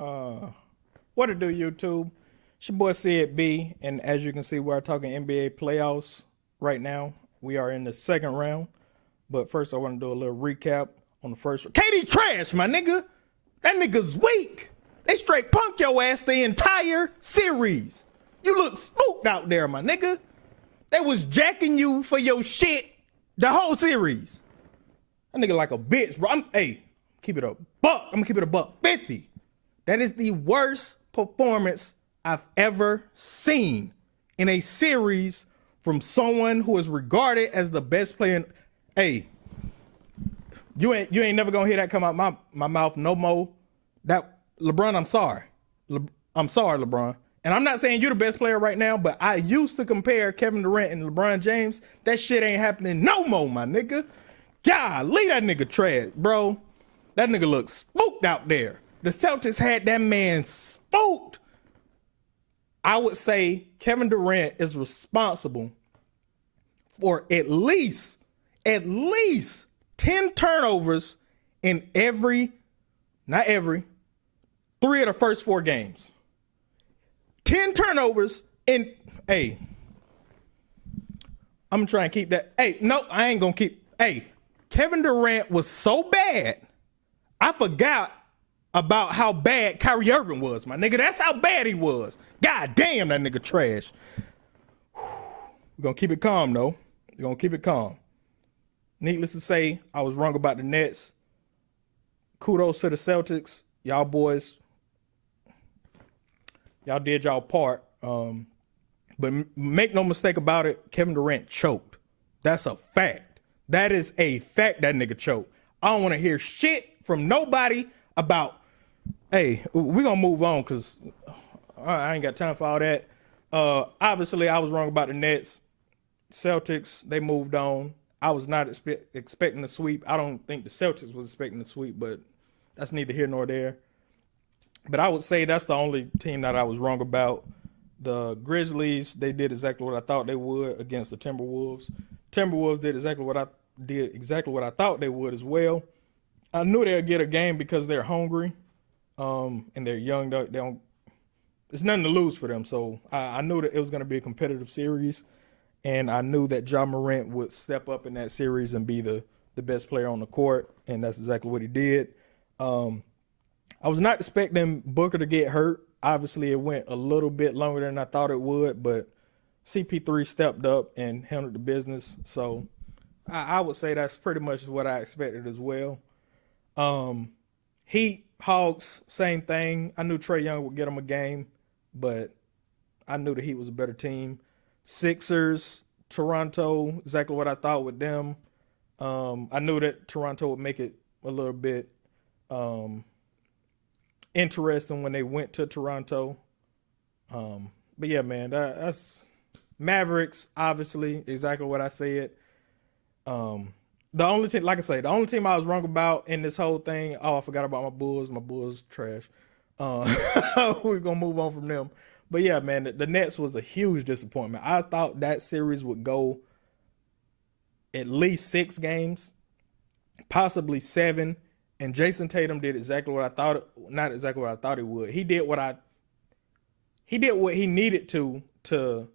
Uh, what it do, YouTube? It's your boy Sid B, and as you can see, we're talking NBA playoffs right now. We are in the second round, but first I want to do a little recap on the first. KD trash, my nigga. That nigga's weak. They straight punk your ass the entire series. You look spooked out there, my nigga. They was jacking you for your shit the whole series. That nigga like a bitch, bro. Keep it a buck. I'm gonna keep it a buck 50. That is the worst performance I've ever seen in a series from someone who is regarded as the best player. Hey, you ain't never gonna hear that come out my mouth no more. That LeBron, I'm sorry. I'm sorry, LeBron. And I'm not saying you're the best player right now, but I used to compare Kevin Durant and LeBron James. That shit ain't happening no more, my nigga. Golly, that nigga trash, bro. That nigga looks spooked out there. The Celtics had that man spooked. I would say Kevin Durant is responsible for at least 10 turnovers in not every, 3 of the first 4 games. 10 turnovers in, I'm trying to keep that. No, I ain't gonna keep, Kevin Durant was so bad, I forgot about how bad Kyrie Irving was, my nigga. That's how bad he was. God damn, that nigga trash. We're gonna keep it calm, though. We're gonna keep it calm. Needless to say, I was wrong about the Nets. Kudos to the Celtics. Y'all boys, y'all did y'all part. But make no mistake about it, Kevin Durant choked. That's a fact. That is a fact, that nigga choked. I don't want to hear shit from nobody about, we're going to move on because I ain't got time for all that. Obviously, I was wrong about the Nets. Celtics, they moved on. I was not expecting a sweep. I don't think the Celtics was expecting a sweep, but that's neither here nor there. But I would say that's the only team that I was wrong about. The Grizzlies, they did exactly what I thought they would against the Timberwolves. Timberwolves did exactly what I thought they would as well. I knew they'd get a game because they're hungry, and they're young. They don't. It's nothing to lose for them. So I knew that it was going to be a competitive series, and I knew that Ja Morant would step up in that series and be the best player on the court, and that's exactly what he did. I was not expecting Booker to get hurt. Obviously, it went a little bit longer than I thought it would, but CP3 stepped up and handled the business. So I would say that's pretty much what I expected as well. Heat, Hawks, same thing. I knew Trae Young would get them a game, but I knew the Heat was a better team. Sixers, Toronto, exactly what I thought with them. I knew that Toronto would make it a little bit interesting when they went to Toronto. But yeah, man, that's Mavericks, obviously, exactly what I said. The only team, like I say, the only team I was wrong about in this whole thing, I forgot about my Bulls. My Bulls trash. We're going to move on from them. But yeah, man, the Nets was a huge disappointment. I thought that series would go at least 6 games, possibly 7. And Jason Tatum did exactly what I thought, not exactly what I thought he would. He did what he needed to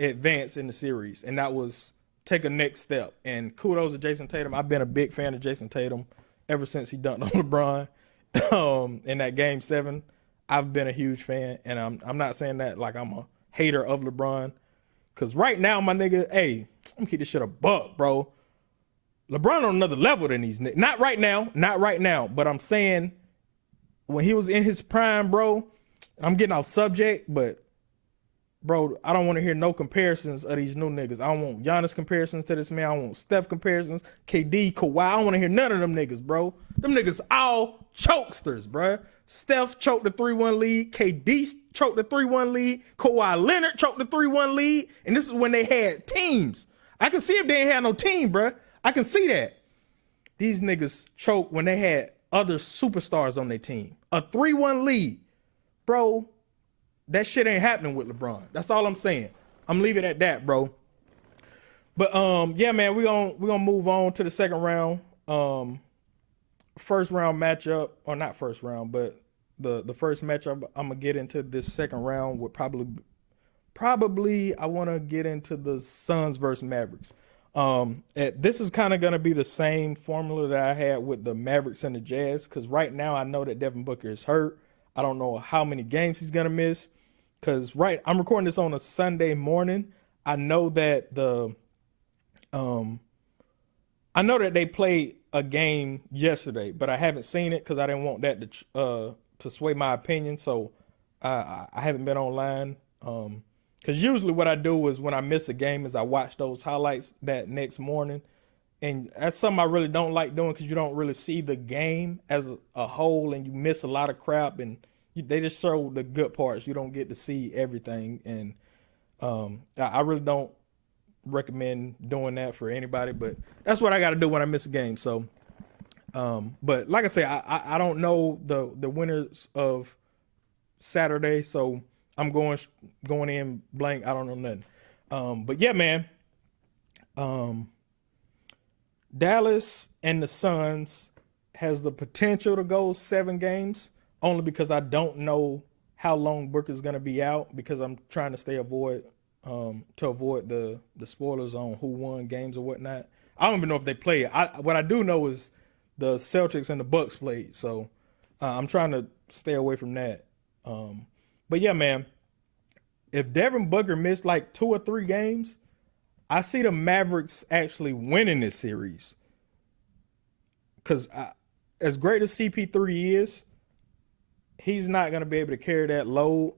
advance in the series, and that was take a next step. And kudos to Jason Tatum. I've been a big fan of Jason Tatum ever since he dunked on LeBron in that Game 7. I've been a huge fan, and I'm not saying that like I'm a hater of LeBron, because right now, my nigga, I'm gonna keep this shit a buck, bro. LeBron on another level than these niggas. Not right now, but I'm saying when he was in his prime, bro, I'm getting off subject, but bro, I don't want to hear no comparisons of these new niggas. I don't want Giannis comparisons to this man. I don't want Steph comparisons, KD, Kawhi. I don't want to hear none of them niggas, bro. Them niggas all chokesters, bro. Steph choked the 3-1 lead. KD choked the 3-1 lead. Kawhi Leonard choked the 3-1 lead. And this is when they had teams. I can see if they ain't had no team, bro. I can see that. These niggas choked when they had other superstars on their team. A 3-1 lead. Bro, that shit ain't happening with LeBron. That's all I'm saying. I'm leaving it at that, bro. But yeah, man, we're gonna move on to the second round. First round matchup, or not first round, but the first match I'm gonna get into this second round would probably I want to get into the Suns versus Mavericks. This is kind of going to be the same formula that I had with the Mavericks and the Jazz, because right now I know that Devin Booker is hurt. I don't know how many games he's going to miss, because I'm recording this on a Sunday morning. I know that um I know that they played a game yesterday, but I haven't seen it because I didn't want that to sway my opinion. So I haven't been online. Because usually what I do is when I miss a game is I watch those highlights that next morning, and that's something I really don't like doing because you don't really see the game as a whole, and you miss a lot of crap, and they just show the good parts. You don't get to see everything, and I really don't recommend doing that for anybody, but that's what I got to do when I miss a game. So, but like I say, I don't know the winners of Saturday, so I'm going in blank. I don't know nothing. But yeah, man. Dallas and the Suns has the potential to go 7 games, only because I don't know how long Booker's gonna be out, because I'm trying to avoid the spoilers on who won games or whatnot. I don't even know if they play. What I do know is the Celtics and the Bucks played, so I'm trying to stay away from that. But yeah, man, if Devin Booker missed like 2 or 3 games, I see the Mavericks actually winning this series. Because as great as CP3 is, he's not going to be able to carry that load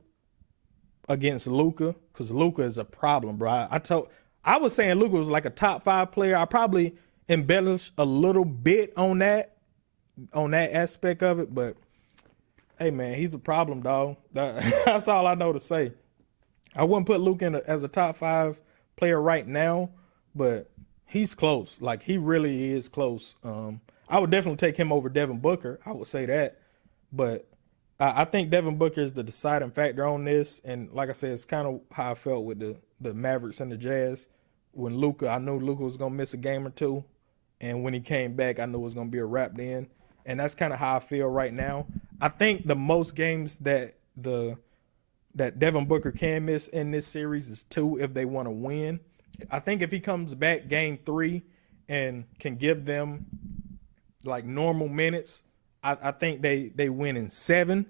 against Luka, because Luka is a problem, bro. I was saying Luka was like a top 5 player. I probably embellished a little bit on that aspect of it, but hey, man, he's a problem, dog. That's all I know to say. I wouldn't put Luka as a top 5 player right now, but he's close. Like, he really is close. I would definitely take him over Devin Booker. I would say that, but I think Devin Booker is the deciding factor on this. And like I said, it's kind of how I felt with the Mavericks and the Jazz. When I knew Luka was gonna miss a game or 2, and when he came back, I knew it was gonna be a wrap then. And that's kind of how I feel right now. I think the most games that Devin Booker can miss in this series is 2 if they want to win. I think if he comes back game 3 and can give them like normal minutes, I think they win in 7.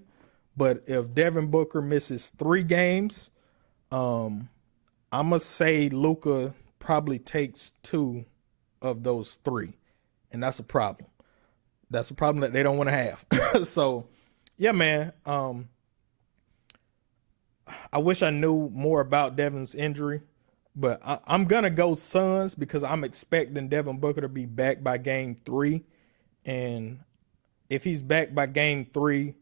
But if Devin Booker misses 3 games, I'm gonna say Luka probably takes 2 of those 3, and that's a problem. That's a problem that they don't want to have. So, yeah, man. I wish I knew more about Devin's injury, but I'm gonna go Suns because I'm expecting Devin Booker to be back by game 3, and if he's back by game 3,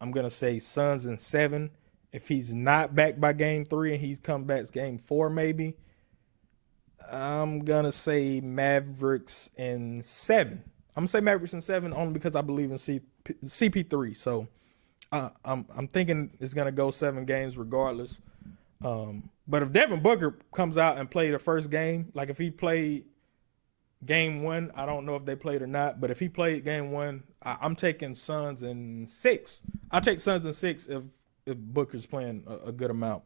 I'm gonna say Suns in 7. If he's not back by game 3 and he's come back game 4, maybe, I'm gonna say Mavericks in 7. I'm gonna say Mavericks in 7 only because I believe in CP3. So I'm thinking it's gonna go 7 games regardless. But if Devin Booker comes out and played the first game, like if he played game 1, I don't know if they played or not, but if he played game 1, I'm taking Suns in 6. I'll take Suns in 6 if Booker's playing a good amount.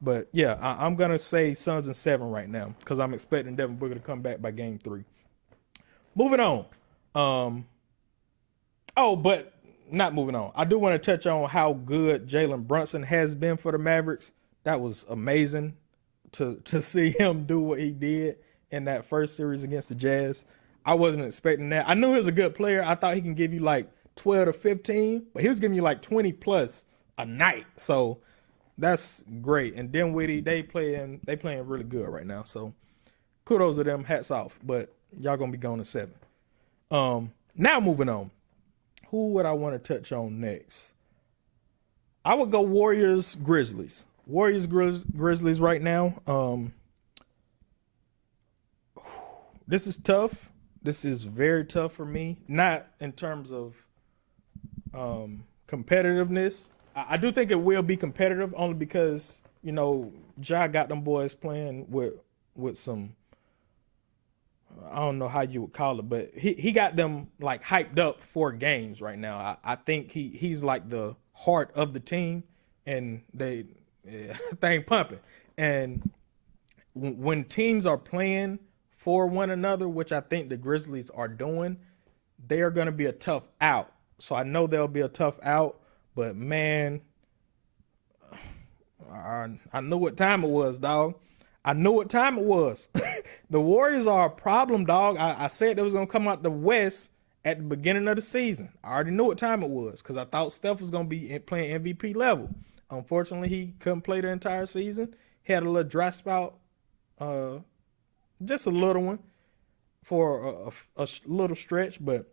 But yeah, I'm gonna say Suns in 7 right now because I'm expecting Devin Booker to come back by game 3. Moving on. But not moving on. I do want to touch on how good Jalen Brunson has been for the Mavericks. That was amazing to see him do what he did in that first series against the Jazz. I wasn't expecting that. I knew he was a good player. I thought he can give you like 12 to 15, but he was giving you like 20 plus a night. So that's great. And Dinwiddie, they playing really good right now. So kudos to them. Hats off. But y'all gonna be going to 7. Now moving on. Who would I want to touch on next? I would go Warriors Grizzlies. Grizzlies right now. This is tough. This is very tough for me. Not in terms of competitiveness. I do think it will be competitive only because, Ja got them boys playing with some, I don't know how you would call it, but he got them like hyped up for games right now. I think he's like the heart of the team, and they thing pumping. And when teams are playing for one another, which I think the Grizzlies are doing, they are going to be a tough out. So I know they'll be a tough out, but man, I knew what time it was, dog. I knew what time it was. The Warriors are a problem, dog. I said they was going to come out the West at the beginning of the season. I already knew what time it was because I thought Steph was going to be playing MVP level. Unfortunately, he couldn't play the entire season. He had a little dry spout, just a little one for a little stretch. But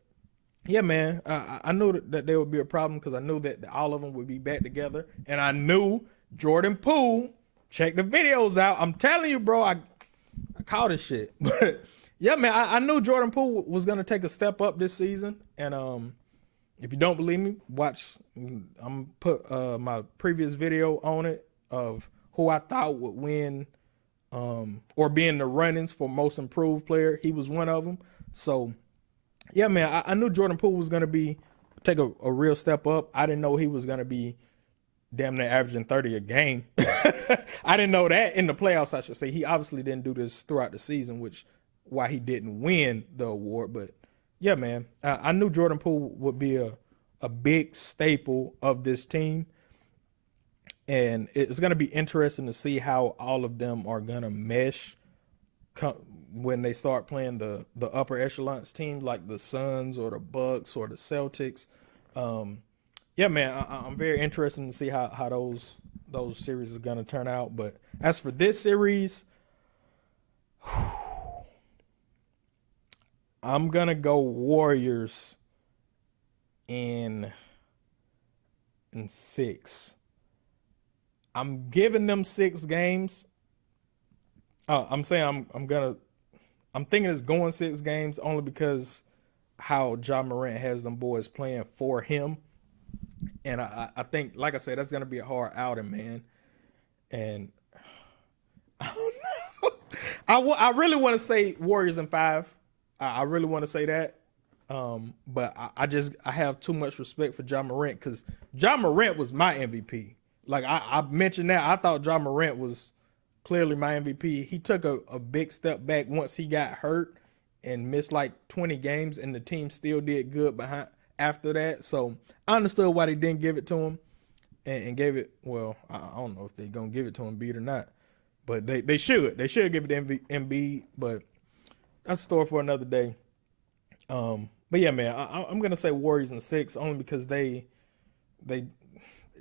yeah, man, I knew that there would be a problem because I knew that all of them would be back together. And I knew Jordan Poole, check the videos out. I'm telling you, bro, I caught this shit. But yeah, man, I knew Jordan Poole was going to take a step up this season. And if you don't believe me, watch. I'm put my previous video on it of who I thought would win or be in the runnings for most improved player. He was one of them. So yeah, man, I knew Jordan Poole was going to take a real step up. I didn't know he was going to be damn near averaging 30 a game. I didn't know that in the playoffs, I should say. He obviously didn't do this throughout the season, which why he didn't win the award. But yeah, man, I knew Jordan Poole would be a big staple of this team. And it's going to be interesting to see how all of them are going to mesh when they start playing the upper echelons teams like the Suns or the Bucks or the Celtics. Yeah, man, I'm very interested to see how those series are going to turn out. But as for this series, I'm going to go Warriors in 6. I'm giving them 6 games. I'm saying I'm thinking it's going 6 games only because how Ja Morant has them boys playing for him. And I think, like I said, that's going to be a hard outing, man. And I don't know. I really want to say Warriors in 5. I really want to say that. But I have too much respect for Ja Morant because Ja Morant was my MVP. Like I mentioned that. I thought Ja Morant was clearly my MVP. He took a big step back once he got hurt and missed like 20 games, and the team still did good behind after that. So I understood why they didn't give it to him and gave it. Well, I don't know if they're gonna give it to Embiid or not, but they should. They should give it to Embiid, but that's a story for another day. But yeah, man, I'm gonna say Warriors in 6 only because they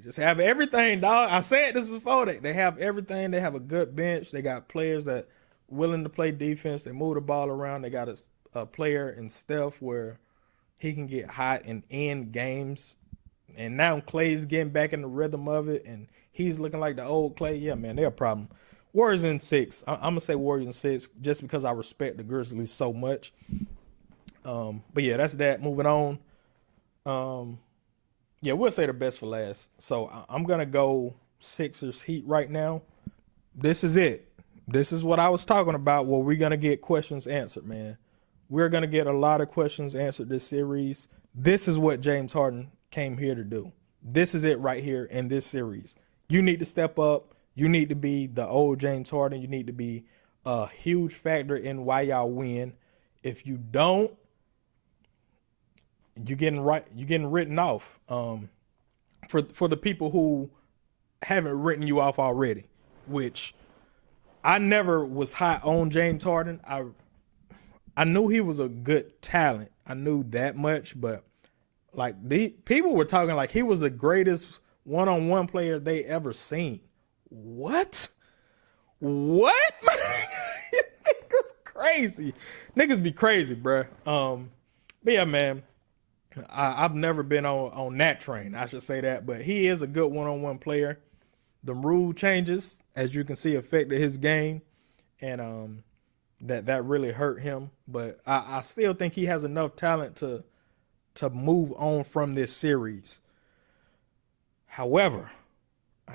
just have everything, dog. I said this before. They have everything. They have a good bench. They got players that willing to play defense. They move the ball around. They got a player in Steph where he can get hot and end games. And now Clay's getting back in the rhythm of it, and he's looking like the old Clay. Yeah, man, they're a problem. Warriors in 6. I'm gonna say Warriors in 6 just because I respect the Grizzlies so much. But yeah, that's that. Moving on. Yeah, we'll say the best for last. So I'm going to go Sixers Heat right now. This is it. This is what I was talking about where we're going to get questions answered, man. We're going to get a lot of questions answered this series. This is what James Harden came here to do. This is it right here in this series. You need to step up. You need to be the old James Harden. You need to be a huge factor in why y'all win. If you don't, you're getting written off. For the people who haven't written you off already, which I never was high on James Harden. I knew he was a good talent. I knew that much, but like the people were talking like he was the greatest one-on-one player they ever seen. What? Niggas crazy. Niggas be crazy, bruh. But yeah, man. I've never been on that train. I should say that, but he is a good one-on-one player. The rule changes, as you can see, affected his game, and that really hurt him. But I still think he has enough talent to move on from this series. However,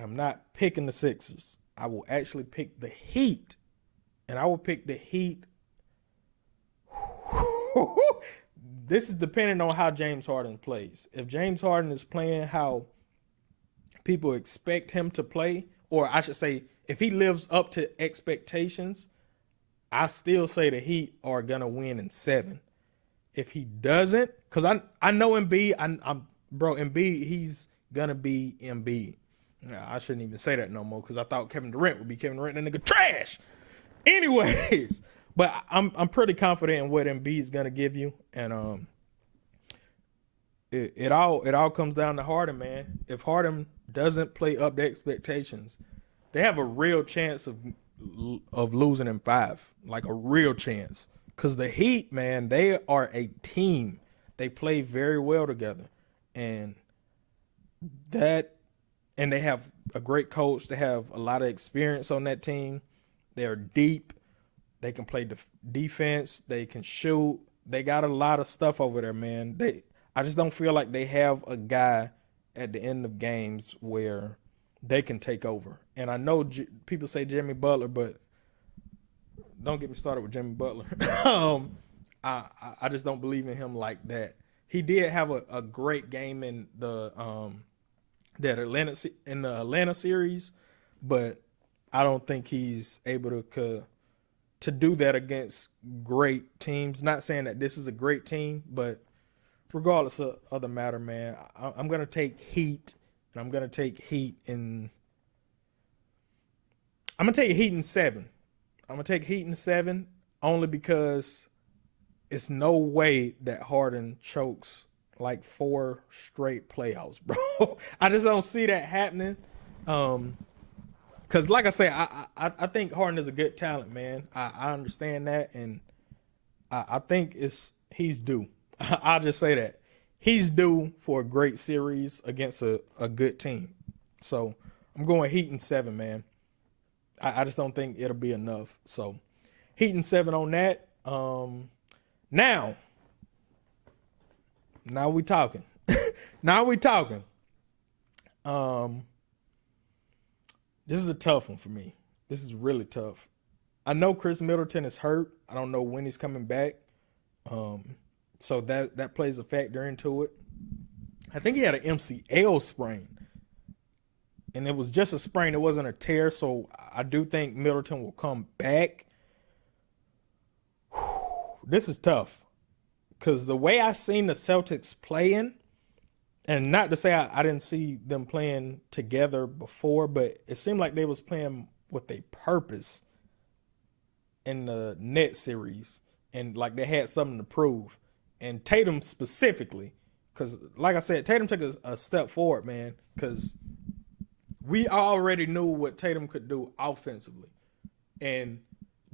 I'm not picking the Sixers. I will actually pick the Heat, and I will pick the Heat. This is depending on how James Harden plays. If James Harden is playing how people expect him to play, or I should say, if he lives up to expectations, I still say the Heat are gonna win in 7. If he doesn't, because I know Embiid, I'm bro, Embiid, he's gonna be Embiid. I shouldn't even say that no more because I thought Kevin Durant would be Kevin Durant. That nigga trash. Anyways, but I'm pretty confident in what Embiid's gonna give you, and it all comes down to Harden, man. If Harden doesn't play up to expectations, they have a real chance of losing in 5, like a real chance. Because the Heat, man, they are a team. They play very well together, and they have a great coach. They have a lot of experience on that team. They are deep. They can play defense. They can shoot. They got a lot of stuff over there, man. I just don't feel like they have a guy at the end of games where they can take over. And I know people say Jimmy Butler, but don't get me started with Jimmy Butler. I just don't believe in him like that. He did have a great game in the Atlanta series, but I don't think he's able to do that against great teams. Not saying that this is a great team, but regardless of the matter, man, I'm gonna take Heat, and I'm gonna take Heat in 7. I'm gonna take Heat in 7 only because it's no way that Harden chokes like 4 straight playoffs, bro. I just don't see that happening. Because like I say, I think Harden is a good talent, man. I understand that, and I think he's due. I'll just say that. He's due for a great series against a good team. So I'm going Heat in 7, man. I just don't think it'll be enough. So Heat in 7 on that. Now we talking. Now we talking. This is a tough one for me. This is really tough. I know Chris Middleton is hurt. I don't know when he's coming back. So that plays a factor into it. I think he had an MCL sprain. And it was just a sprain. It wasn't a tear. So I do think Middleton will come back. This is tough. Because the way I seen the Celtics playing, and not to say I didn't see them playing together before, but it seemed like they was playing with a purpose in the net series. And like they had something to prove. And Tatum specifically, because like I said, Tatum took a step forward, man, because we already knew what Tatum could do offensively. And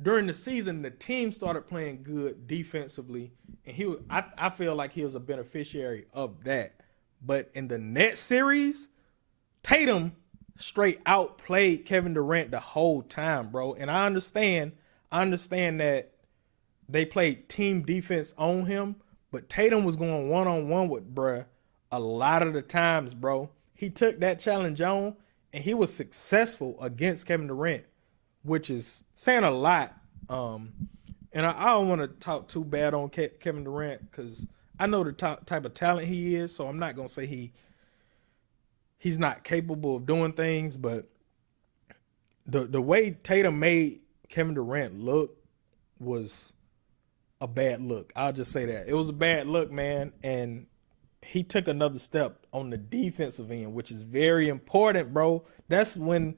during the season, the team started playing good defensively, and I feel like he was a beneficiary of that. But in the net series, Tatum straight outplayed Kevin Durant the whole time, bro. And I understand that they played team defense on him, but Tatum was going one-on-one with bruh a lot of the times, bro. He took that challenge on, and he was successful against Kevin Durant, which is saying a lot. And I don't want to talk too bad on Kevin Durant because I know the type of talent he is, so I'm not going to say he's not capable of doing things, but the way Tatum made Kevin Durant look was a bad look. I'll just say that. It was a bad look, man, and he took another step on the defensive end, which is very important, bro. That's when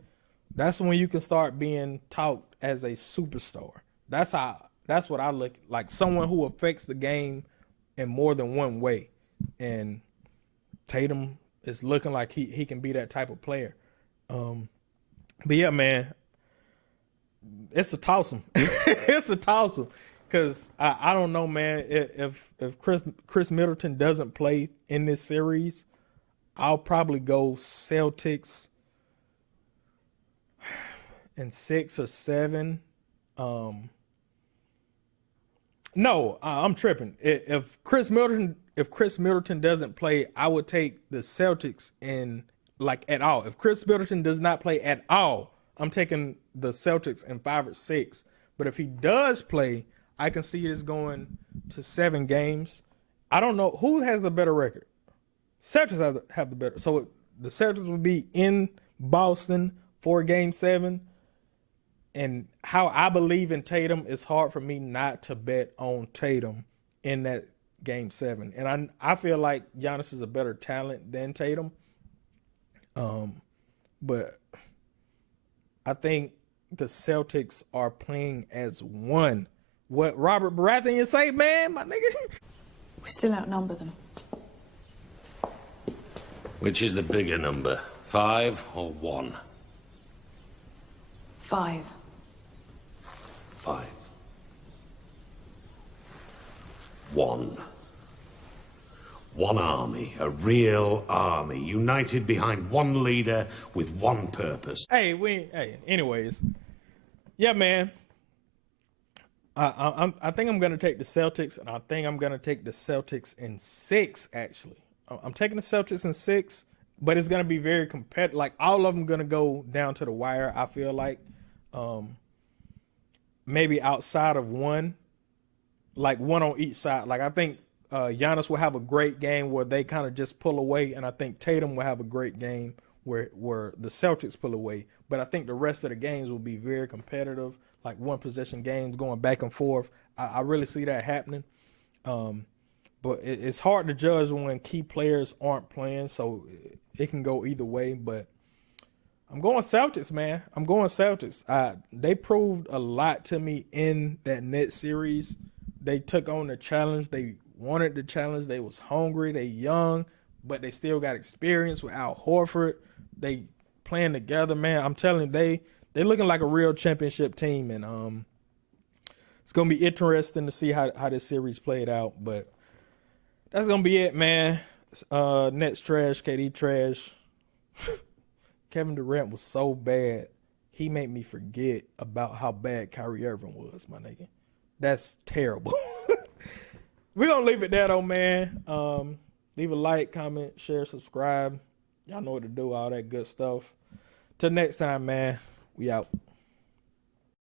you can start being talked as a superstar. That's what I look like, someone who affects the game in more than one way. And Tatum is looking like he can be that type of player. But yeah, man, it's a toss-em. It's a toss-em. Because I don't know, man, if Chris Middleton doesn't play in this series, I'll probably go Celtics in 6 or 7. No, I'm tripping. If Chris Middleton doesn't play, I would take the Celtics in like at all. If Chris Middleton does not play at all, I'm taking the Celtics in 5 or 6. But if he does play, I can see this going to 7 games. I don't know who has the better record. Celtics have the better. So the Celtics will be in Boston for Game 7. And how I believe in Tatum, it's hard for me not to bet on Tatum in that Game 7. And I feel like Giannis is a better talent than Tatum. But I think the Celtics are playing as one. What Robert Baratheon say, man, my nigga? We still outnumber them. Which is the bigger number, 5 or 1? 5. 5. 1. One army, a real army, united behind one leader with one purpose. Anyways. Yeah, man. I think I'm going to take the Celtics, and I think I'm going to take the Celtics in 6, actually. I'm taking the Celtics in 6, but it's going to be very competitive. Like, all of them going to go down to the wire, I feel like. Maybe outside of one, like one on each side. Like, I think Giannis will have a great game where they kind of just pull away, and I think Tatum will have a great game where the Celtics pull away. But I think the rest of the games will be very competitive, like one-possession games going back and forth. I really see that happening. But it's hard to judge when key players aren't playing, so it can go either way. But I'm going Celtics, man. I'm going Celtics. They proved a lot to me in that Nets series. They took on the challenge. They wanted the challenge. They was hungry. They young, but they still got experience with Al Horford. They playing together, man. I'm telling you, they looking like a real championship team, and it's gonna be interesting to see how this series played out. But that's gonna be it, man. Nets trash, KD trash. Kevin Durant was so bad, he made me forget about how bad Kyrie Irving was, my nigga. That's terrible. We're going to leave it there, though, man. Leave a like, comment, share, subscribe. Y'all know what to do, all that good stuff. Till next time, man. We out.